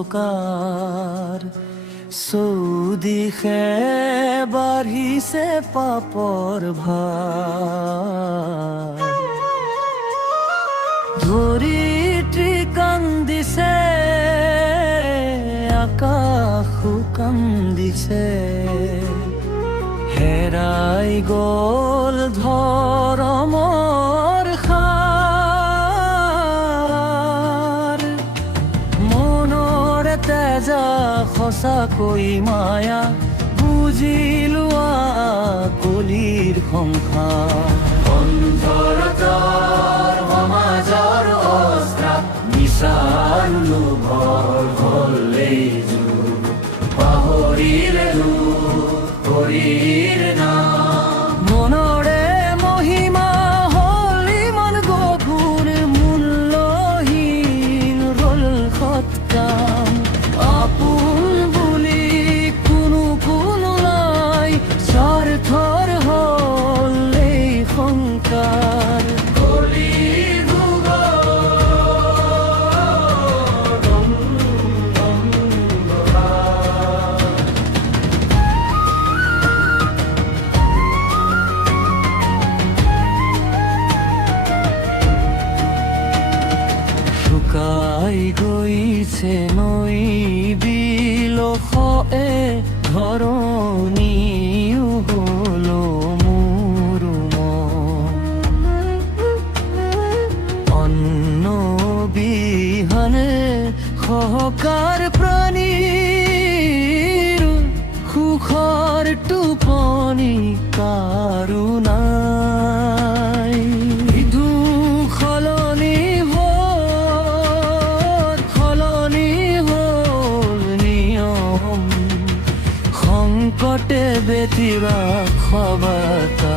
অন্ধকাৰ চৌদিশে বাঢ়িছে পাপৰ ভাৰ ধৰিত্ৰী কান্দিছে আকাশো কান্দিছে হেৰাই গ'ল ধৰমৰ সাৰ মনৰ তেজা সঁচাকৈ মায়া বুজি লোৱা কলিৰ সংসাৰ অন্তৰতৰ সমাজৰ অস্ত্ৰা নিচাৰ লোভৰ হ'লেই যুগ পাহৰিলে হৰিৰ নাম মনৰে মহিমা হ'ল ইমান গভীৰ মূল্যহীন ৰ'ল সৎকাম আপোন বুলি কোনো নাই স্বাৰ্থৰ হ'ল এই সংসাৰ শুকাই গৈছে নৈ বিলসে ধৰণীও হ'ল মোৰোম অন্ন বিহনে সহকাৰ প্ৰাণীৰ সুখৰ টোপনি কাৰো নাই সংকটে বেতিবা খবতা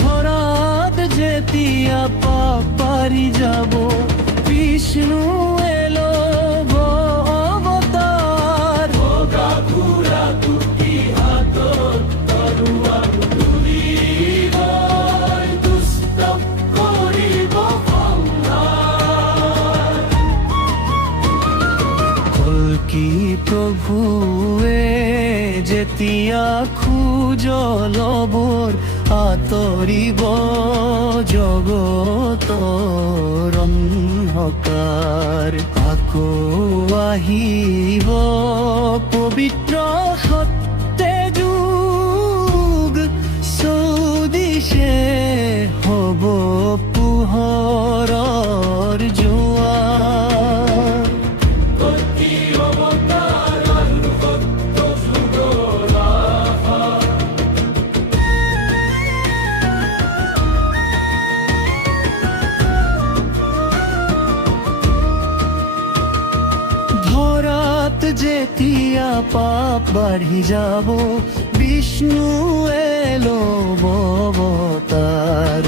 ধৰাত যেতিয়া পাৰি যাব বিষ্ণু কি প্ৰভুৱে যেতিয়া খোজ ল'বৰ আঁতৰিব জগতৰ অন্ধকাৰ আকৌ আহিব পবিত্ৰ সত্যে যুগ চৌদিশে হ'ব পোহৰৰ জোৱাৰ ধৰাত যেতিয়া পাপ বাঢ়ি যাব বিষ্ণুৱে ল'ব অৱতাৰ